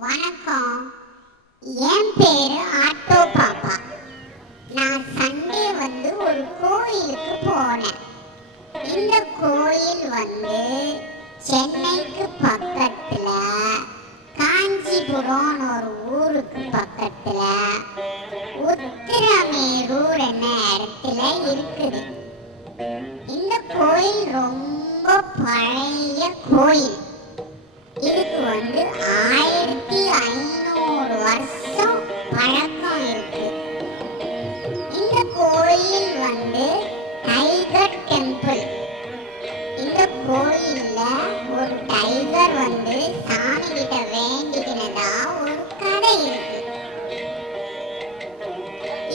வணக்கம். என் பேரு ஆட்டோ பாப்பா. நான் சண்டே ஒரு கோயிலுக்கு போனேன். இந்த கோயில் சென்னைக்கு பக்கத்துல காஞ்சிபுரம் ஒரு ஊருக்கு பக்கத்துல உத்திரமேரூர் என்ன இடத்துல இருக்குது. இந்த கோயில் ரொம்ப பழைய கோயில். இதுக்கு 1500 வருஷம் பழக்கம் இருக்கு. இந்த கோயில் டைகர் டெம்பிள். இந்த கோயில்ல ஒரு டைகர் சாமி கிட்ட வேண்டிக்கினதா ஒரு கதை இருக்கு.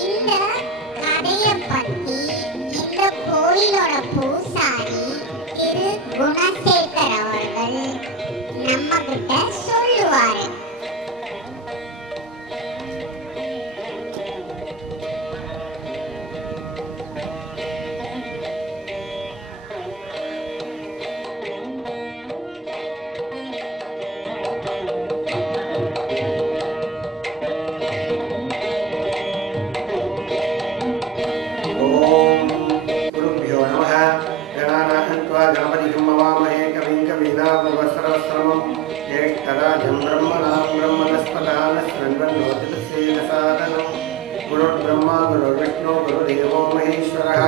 இந்த கதைய பத்தி இந்த கோயிலோட பூசாரி திரு குணசேகர் அவர்கள் நம்ம கிட்ட சொல்லுவாரு. गुरुर्ब्रह्मा गुरुर्विष्णु गुरुदेवो महेश्वरः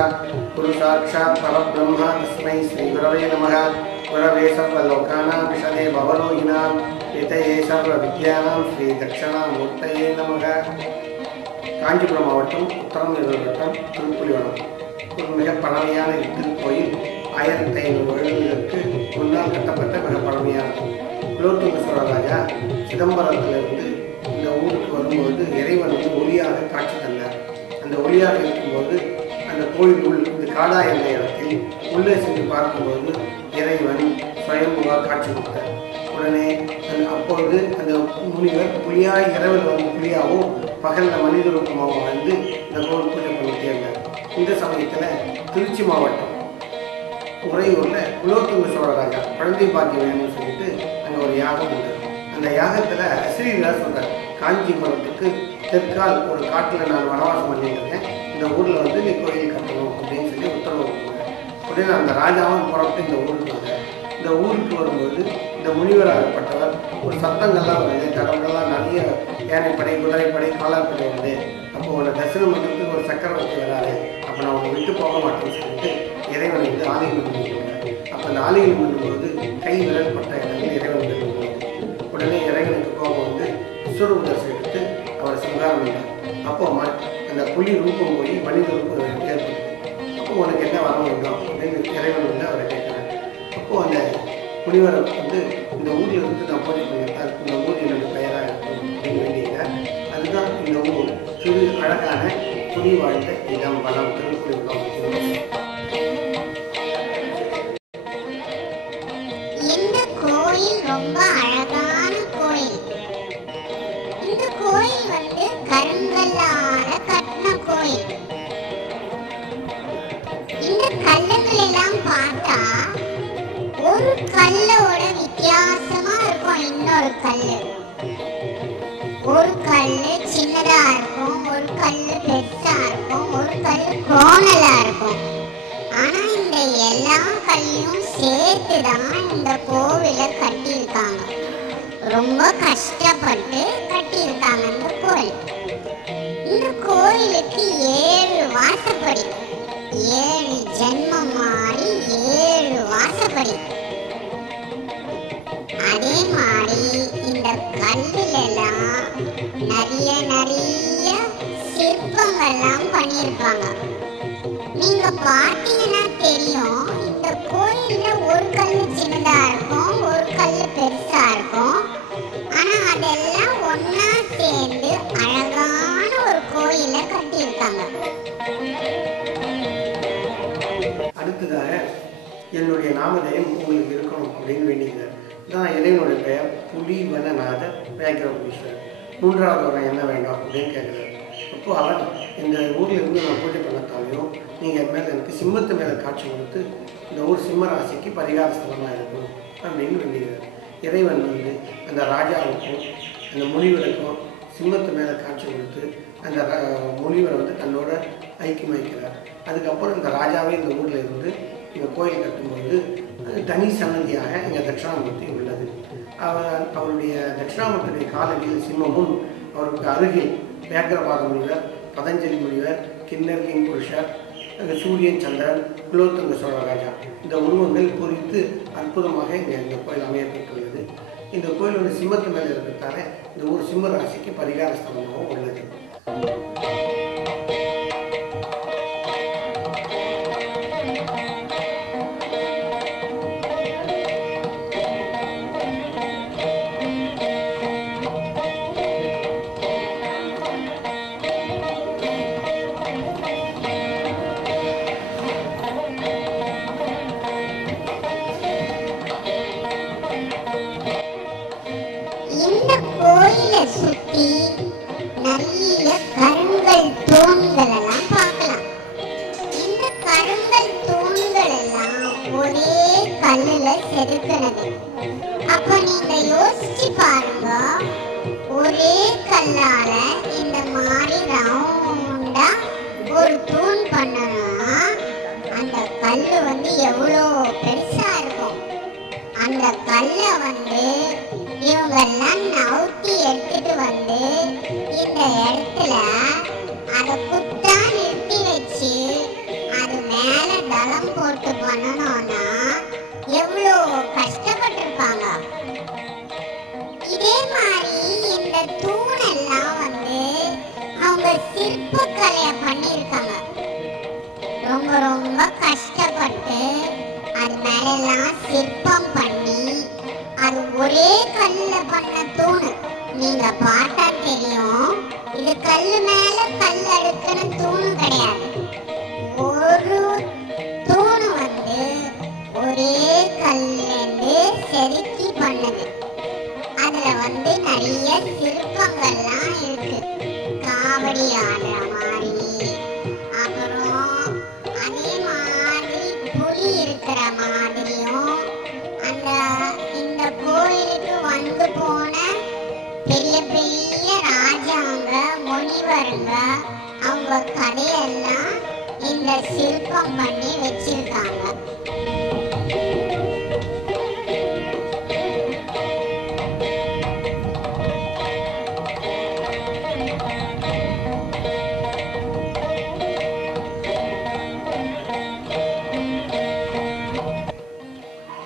गुरु साक्षात् परब्रह्म तस्मै श्री गुरवे नमः. गुरवे सर्वलोकानां विषदे भवरोगिणां हितये सर्वविद्यानां श्री दक्षिणामूर्तये नमः. காஞ்சிபுரம் மாவட்டம் உத்தரமேரூர் வட்டம் திருப்புலிவனம் ஒரு மிக பழமையான திருக்கோயில். 1500 வருடங்களுக்கு முன்னால் கட்டப்பட்ட மிக பழமையானது. குலோத்துங்க சோழராஜா சிதம்பரத்திலிருந்து இந்த ஊருக்கு வரும்போது இறைவன் ஒளியாக காட்சி தந்தார். அந்த ஒளியாக இருக்கும்போது அந்த கோயிலுள் இந்த காடா என்ற இடத்தில் உள்ளே சென்று பார்க்கும்போது இறைவன் சுயம்புவாக காட்சி கொடுத்தார். உடனே அப்பொழுது அந்த முனிவர் புலியாய் இரவில் புலியாகவும் பகலில் மனித ரூபமாகவும் இந்த கோவில் பூஜை பண்ணிட்டே இருந்தார். இந்த சமயத்தில் திருச்சி மாவட்டம் உறையூரில் குலோத்துங்க சோழராஜா குழந்தை பாக்கியம் வேணும்னு சொல்லிட்டு அங்கே ஒரு யாகம் உண்டு. அந்த யாகத்தில் அஸ்ரீராஜ் சொல்கிறார், காஞ்சிபுரத்துக்கு தெற்கால் ஒரு காட்டில் நான் வனவாசம் பண்ணியிருக்கேன், இந்த ஊரில் நீ கோயில் கட்டணும் அப்படின்னு சொல்லி உத்தரவு கொடுத்தாங்க. உடனே அந்த ராஜாவும் புறப்பட்டு இந்த ஊருக்கு வந்தார். இந்த ஊருக்கு வரும்போது இந்த முனிவராகப்பட்டவர் ஒரு சத்தங்கள்லாம் வருது, கடவுள்கள்லாம் நிறைய யானைப்படை குதிரைப்படை காலாப்படை வருது. அப்போ உன்னை தரிசனம் பண்ணுறதுக்கு ஒரு சக்கரவர்த்தி வராது, அப்போ நான் உன்னை விட்டு போக மாட்டேன்னு சொல்லிட்டு இறைவன் ஆலயம் பண்ணிக்கிறார். அப்போ அந்த ஆலயம் பண்ணும்போது கை விரல் பட்ட இடங்கள் இறைவன் பண்ணுவாங்க. உடனே இறைவனுக்கு கோபம் விஸ்வரூபதர்சி எடுத்து அவரை சங்காரம் பண்ணார். அப்போ அந்த புலி ரூபம் போய் மனித ரூபம் ஏற்படுது. அப்போ உனக்கு என்ன வர வேண்டும் அப்படின்னு இறைவன் அவரை கேட்குறாரு. அப்போது அந்த முனிவரை இந்த ஊரில் நான் பூஜை பண்ணியிருந்தால் இந்த ஊர் என்னுடைய பெயராக இருக்கும் அப்படின்னு வேண்டியிருக்கார். அதுதான் இந்த ஊர் திரு அழகான துணி வாழ்ந்த இடம் வளம் திருக்குறள். இந்த கோயில் ரொம்ப அழகான கோயில். இந்த கோயில் கருங்கல்லால கட்டின கோயில். இந்த கல்லுகள் எல்லாம் பார்த்தா ஒரு கல்லோட வித்தியாசமா இருக்கும். இன்னொரு கல்லு, ஒரு கல்லு சின்னதா இருக்கும், ஒரு கல்லு பெருசா இருக்கும், ஒரு கல்லு கோணலா இருக்கும். ஆனா இந்த எல்லா கல்லையும் சேர்த்துதான் இந்த கோவிலை கட்டியிருக்காங்க. ரொம்ப கஷ்டப்பட்டு கட்டியிருக்காங்க இந்த கோயில். இந்த கோயிலுக்கு 7 வாசப்படி, 7 ஜென்மம் மாறி 7 வாசப்படி. அதே மாதிரி இந்த கல்லுல எல்லாம் நிறைய சிற்பங்கள்லாம் பண்ணியிருப்பாங்க. நீங்க பார்த்தீங்கன்னா தெரியும், இந்த கோயில்ல ஒரு கல்லு சின்னதா இருக்கும், ஒரு கல்லு பெருசா இருக்கும். ஆனா அதெல்லாம் ஒன்னா சேர்ந்து அழகான ஒரு கோயிலை கட்டியிருக்காங்க. அடுத்ததாக என்னுடைய நாமதேயம் உங்களுக்கு இருக்கணும் அப்படின்னு வேண்டியிருந்தார். தான் இறைவனுடைய பெயர் புலிவனநாதர் வியாக்கிரபுரீஸ்வரர். 3வது வரம் என்ன வேண்டாம் அப்படின்னு கேட்குறாரு. அப்போது அவர் இந்த ஊரில் இருந்து நான் பூஜை பண்ணத்தாலையும் நீங்கள் மேலே எனக்கு சிம்மத்து மேலே காட்சி கொடுத்து இந்த ஊர் சிம்ம ராசிக்கு பரிகார ஸ்தலமாக இருக்கணும் அப்படின்னு வேண்டுகிறார். இறைவன் அந்த ராஜாவுக்கும் அந்த முனிவருக்கும் சிம்மத்து மேலே காட்சி கொடுத்து அந்த முனிவரை வந்து தன்னோட ஐக்கியமாக்கிறார். அதுக்கப்புறம் இந்த ராஜாவே இந்த ஊரில் இருந்து இங்கே கோயில் கட்டும்போது தனி சன்னதியாக இங்கே தட்சிணாமூர்த்தி உள்ளது. அவருடைய தட்சிணாமூர்த்தியுடைய காலடியில் சிம்மமும் அவருக்கு அருகில் வியாக்கிரபாத முனிவர், பதஞ்சலி முனிவர், கிண்ணர் கிங்புருஷர், சூரியன், சந்திரன், குலோத்துங்க சோழ ராஜா இந்த உருவங்கள் பொறித்து அற்புதமாக இங்கே இந்த கோயில் அமையப்பட்டுள்ளது. இந்த கோயில் வந்து சிம்மத்து மேலே இருக்கிறதால இந்த ஊர் சிம்ம ராசிக்கு பரிகார ஸ்தலமாகவும் உள்ளது. சுத்தி நிறைய கருங்கல் தூண்கள் எல்லாம் பார்க்கலாம். இந்த கருங்கல் தூண்கள் எல்லாம் ஒரே கல்லுல செதுக்கினது. அப்ப நீங்க யோசிச்சு பாருங்க, ஒரே கல்லால இந்த மாதிரி ரவுண்டா ஒரு தூண் பண்ணணும்னா அந்த கல்லு வந்து எவ்வளோ பெருசா இருக்கும். அந்த கல்லை வந்து இவங்கெல்லாம் நவுத்தி எடுத்துட்டு வந்து இந்த இடத்துல அதை குத்தா நிறுத்தி வச்சு அது மேல தளம் போட்டு பண்ணணும்னா எவ்வளோ கஷ்டப்பட்டிருப்பாங்க. இதே மாதிரி இந்த தூணெல்லாம் வந்து அவங்க சிற்பக்கலைய பண்ணியிருக்காங்க. ரொம்ப ரொம்ப கஷ்டப்பட்டு அது மேலெல்லாம் சிற்பம் பண்ணி அது ஒரே கல்ல பண்ண தூணு. நீங்க பார்த்தா தெரியும், இது கல்லு மேல கல் அடுக்குன்னு தூணு கிடையாது. ஒரு தூணு வந்து ஒரே கல்லேருந்து செதுக்கி பண்ணது. அதுல வந்து நிறைய சிற்பங்கள்லாம் இருக்கு. காவடி ஆடுற மாதிரி, அப்புறம் அதே மாதிரி புலி இருக்கிற மாதிரியும், அந்த இந்த கோயிலுக்கு வந்து போன பெரிய பெரிய ராஜாங்க, முனிவருங்க, அவங்க கதையெல்லாம் இந்த சிற்பம் பண்ணி வச்சிருக்காங்க.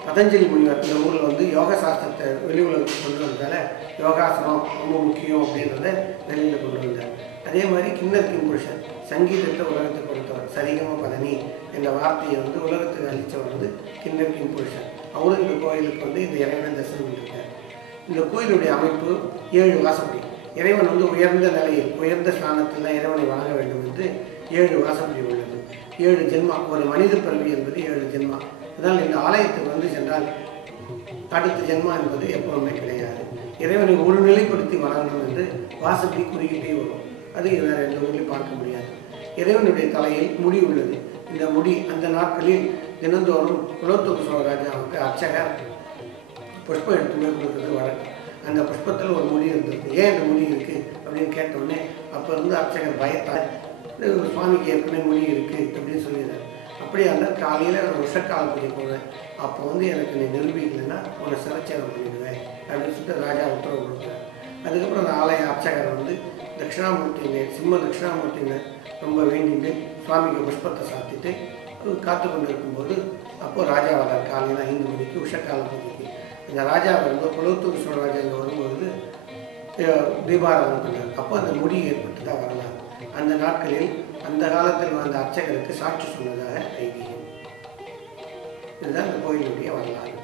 பதஞ்சலி முனிவர் இந்த ஊரில் வந்து யோக சாஸ்திரத்தை வெளி உலகத்துக்கு கொண்டு வந்ததால யோகாசனம் ரொம்ப முக்கியம் அப்படின்றத வெளியில் கொண்டு வந்தார். அதே மாதிரி கிண்ணர் கிம்புருஷன் சங்கீதத்தை உலகத்துக்கு கொடுத்தவர். சரிகம பதனி என்ற வார்த்தையை வந்து உலகத்துக்கு அளித்தவர் வந்து கிண்ணர் கிம்புருஷன். அவரும் இந்த கோயிலுக்கு வந்து இந்த இறைவனை தரிசனம் பண்ணியிருக்கார். இந்த கோயிலுடைய அமைப்பு 7 வாசப்படி. இறைவன் வந்து உயர்ந்த நிலையில் உயர்ந்த ஸ்தானத்தில் இறைவனை வணங்க வேண்டும் என்று 7 வாசப்படி உள்ளது. 7 ஜென்மா. ஒரு மனித பிறவி என்பது 7 ஜென்மா. அதனால் இந்த ஆலயத்துக்கு வந்து சென்றால் அடுத்த ஜென்மா என்பது எப்பவுமே கிடையாது. இறைவனை ஒரு நிலைப்படுத்தி வணங்கணும் என்று வாசப்படி குறிக்கிட்டே வரும். அது வேறு எந்த ஊரிலையும் பார்க்க முடியாது. இறைவனுடைய தலையில் முடி உள்ளது. இந்த முடி அந்த நாட்களில் தினந்தோறும் குலோத்துங்க சோழ ராஜாவுக்கு அர்ச்சகர் புஷ்பம் எடுத்துமே கொடுக்குறது வழக்கம். அந்த புஷ்பத்தில் ஒரு முடி இருந்தது. ஏன் அந்த முடி இருக்குது அப்படின்னு கேட்டோடனே அப்போ இருந்து அர்ச்சகர் பயத்தால் சுவாமிக்கு ஏற்கனவே முடி இருக்குது அப்படின்னு சொல்லிடுறாரு. அப்படியே அந்த காலையில் நான் விஷக்கால் பண்ணி போவேன். அப்போ வந்து எனக்கு நீ நிரூபிக்கலைன்னா உன்னை சிறைச்சேதம் பண்ணிடுவேன் அப்படின்னு சொல்லிட்டு ராஜா உத்தரவு கொடுக்குறாரு. அதுக்கப்புறம் அந்த ஆலய அர்ச்சகர் வந்து தட்சிணாமூர்த்திங்க சிம்ம தட்சிணாமூர்த்திங்க ரொம்ப வேண்டிட்டு சுவாமிக்கு புஷ்பத்தை சாத்திட்டு காத்து கொண்டு இருக்கும்போது அப்போது ராஜா வரார். காலையில் 5 மணிக்கு விஷக்கால பூஜைக்கு. இந்த ராஜா வந்து குலோத்துங்க சோழ ராஜா இங்கே வரும்போது தீபாராதனை பண்ணுறாரு. அப்போ அந்த முடி ஏற்பட்டு தான் வரலாம். அந்த நாட்களில் அந்த காலத்தில் வந்த அர்ச்சகருக்கு சாட்சி சொன்னதாக ஐதீகம். இதுதான் இந்த கோயிலுடைய வரலாறு.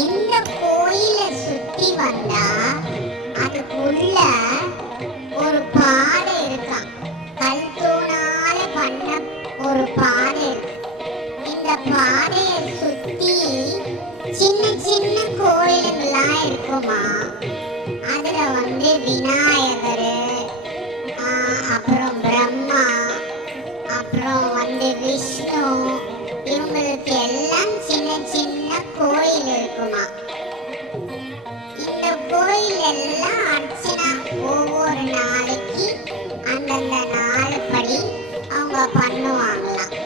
இந்த கோயிலை சுத்தி வந்தா அதுக்குள்ள ஒரு பாதை இருக்காம். கல் தூணால பண்ண ஒரு பாதை இருக்கு. இந்த பாதையை சுத்தி சின்ன சின்ன கோயிலுங்களாம் இருக்குமா. அதுல வந்து விநாயகர், அப்புறம் பிரம்மா, அப்புறம் வந்து விஷ்ணு, இவங்களுக்கு எல்லாம் சின்ன சின்ன கோயில் இருக்குமா. இந்த கோயில் எல்லாம் அர்ச்சனை ஒவ்வொரு நாளைக்கு அந்தந்த நாள் படி அவங்க பண்ணுவாங்களாம்.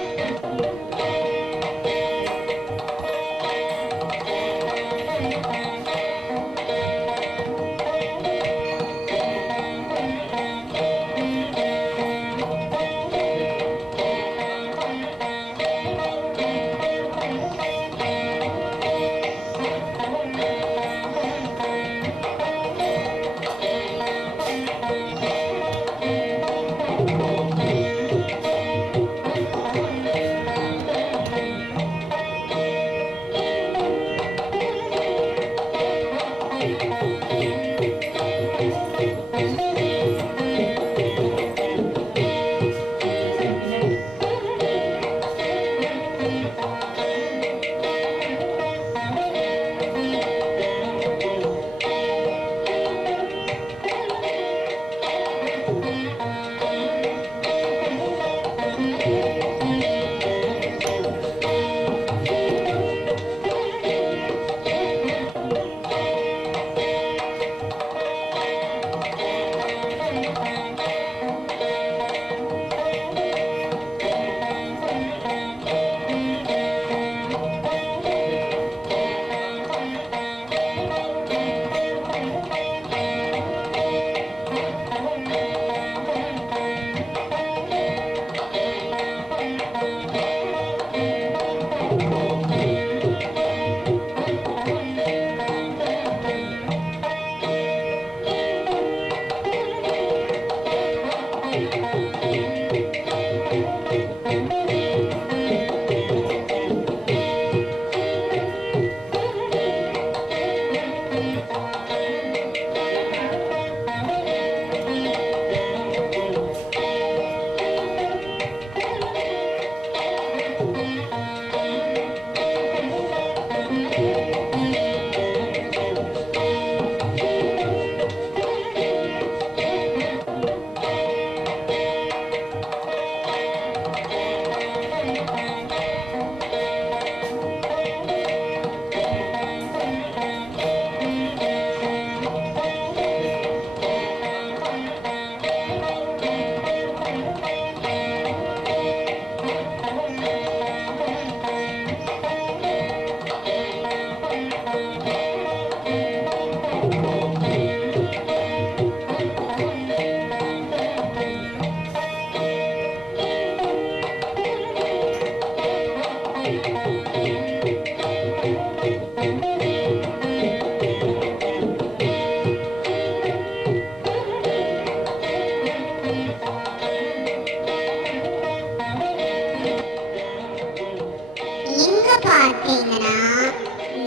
பார்த்தீங்கன்னா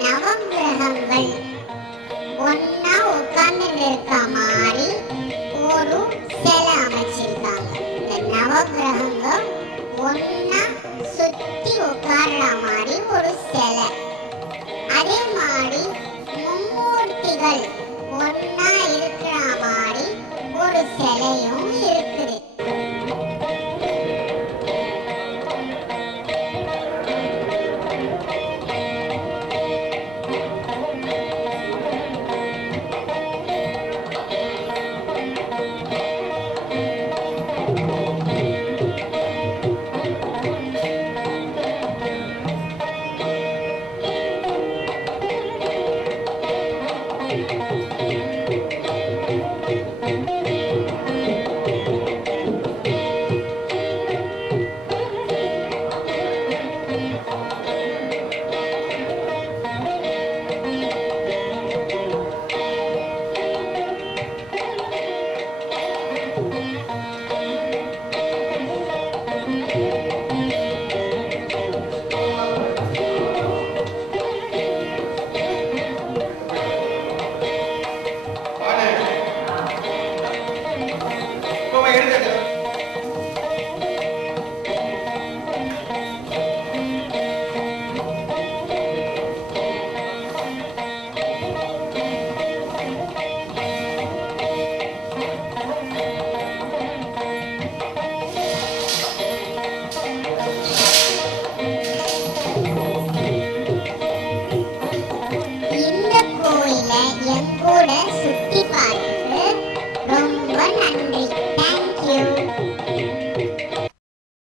நவக்கிரகங்கள் ஒன்னா உட்கார்ந்து இருக்க மாதிரி ஒரு சிலை அமைச்சிருக்காங்க. இந்த நவக்கிரகங்கள் ஒன்னா சுத்தி உட்கார்ற மாதிரி ஒரு சிலை. அதே மாதிரி மும்மூர்த்திகள் ஒன்னா இருக்கிற மாதிரி ஒரு சிலையும்